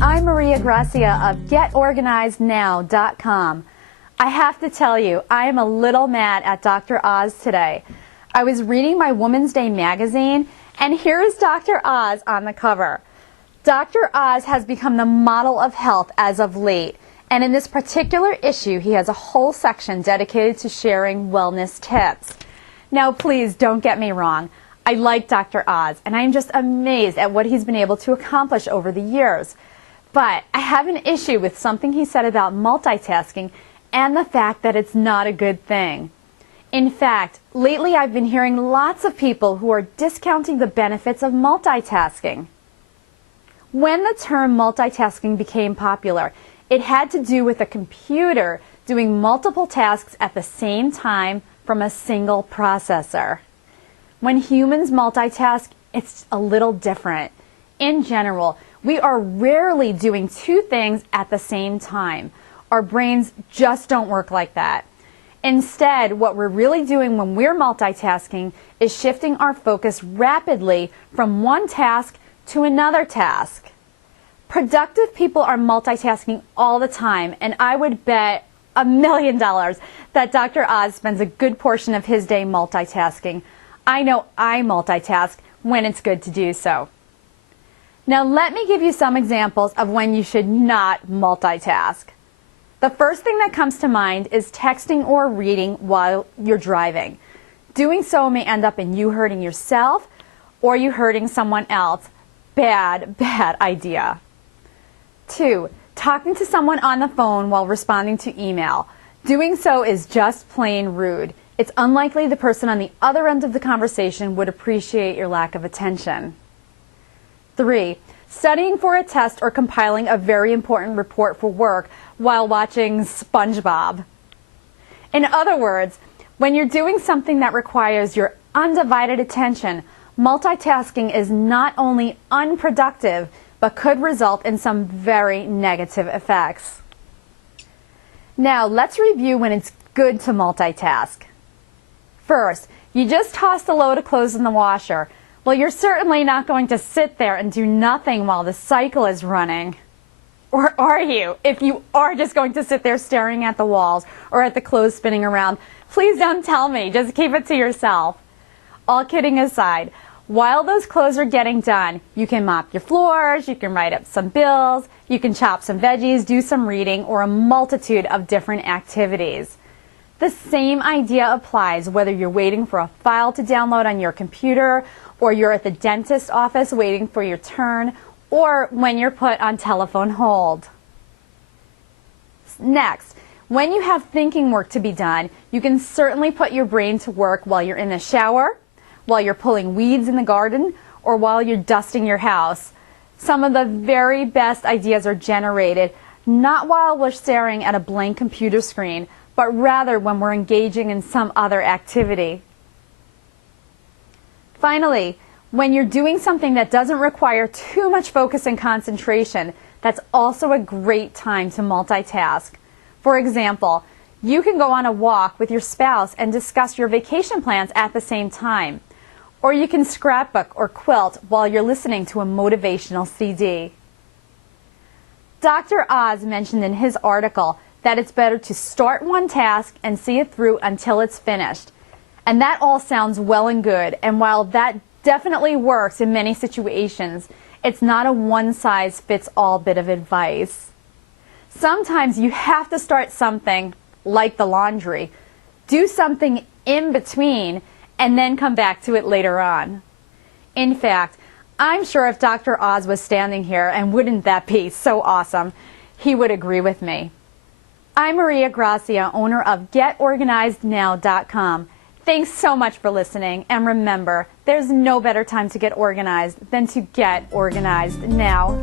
Hi, I'm Maria Gracia of GetOrganizedNow.com. I have to tell you, I am a little mad at Dr. Oz today. I was reading my Woman's Day magazine, and here is Dr. Oz on the cover. Dr. Oz has become the model of health as of late, and in this particular issue, he has a whole section dedicated to sharing wellness tips. Now, please don't get me wrong. I like Dr. Oz, and I'm just amazed at what he's been able to accomplish over the years. But I have an issue with something he said about multitasking and the fact that it's not a good thing. In fact, lately I've been hearing lots of people who are discounting the benefits of multitasking. When the term multitasking became popular, it had to do with a computer doing multiple tasks at the same time from a single processor. When humans multitask, it's a little different. In general, we are rarely doing two things at the same time. Our brains just don't work like that. Instead, what we're really doing when we're multitasking is shifting our focus rapidly from one task to another task. Productive people are multitasking all the time, and I would bet $1 million that Dr. Oz spends a good portion of his day multitasking. I know I multitask when it's good to do so. Now let me give you some examples of when you should not multitask. The first thing that comes to mind is texting or reading while you're driving. Doing so may end up in you hurting yourself or you hurting someone else. Bad idea. 2. Talking to someone on the phone while responding to email. Doing so is just plain rude. It's unlikely the person on the other end of the conversation would appreciate your lack of attention. 3. Studying for a test or compiling a very important report for work while watching SpongeBob. In other words, when you're doing something that requires your undivided attention, multitasking is not only unproductive, but could result in some very negative effects. Now, let's review when it's good to multitask. First, you just tossed a load of clothes in the washer. Well, you're certainly not going to sit there and do nothing while the cycle is running. Or are you? If you are just going to sit there staring at the walls or at the clothes spinning around, please don't tell me. Just keep it to yourself. All kidding aside, while those clothes are getting done, you can mop your floors, you can write up some bills, you can chop some veggies, do some reading, or a multitude of different activities. The same idea applies whether you're waiting for a file to download on your computer, or you're at the dentist's office waiting for your turn, or when you're put on telephone hold. Next, when you have thinking work to be done, you can certainly put your brain to work while you're in the shower, while you're pulling weeds in the garden, or while you're dusting your house. Some of the very best ideas are generated not while we're staring at a blank computer screen, but rather when we're engaging in some other activity. Finally, when you're doing something that doesn't require too much focus and concentration, that's also a great time to multitask. For example, you can go on a walk with your spouse and discuss your vacation plans at the same time. Or you can scrapbook or quilt while you're listening to a motivational CD. Dr. Oz mentioned in his article that it's better to start one task and see it through until it's finished. And that all sounds well and good, and while that definitely works in many situations, it's not a one-size-fits-all bit of advice. Sometimes you have to start something, like the laundry, do something in between, and then come back to it later on. In fact, I'm sure if Dr. Oz was standing here, and wouldn't that be so awesome, he would agree with me. I'm Maria Gracia, owner of GetOrganizedNow.com. Thanks so much for listening, and remember, there's no better time to get organized than to get organized now.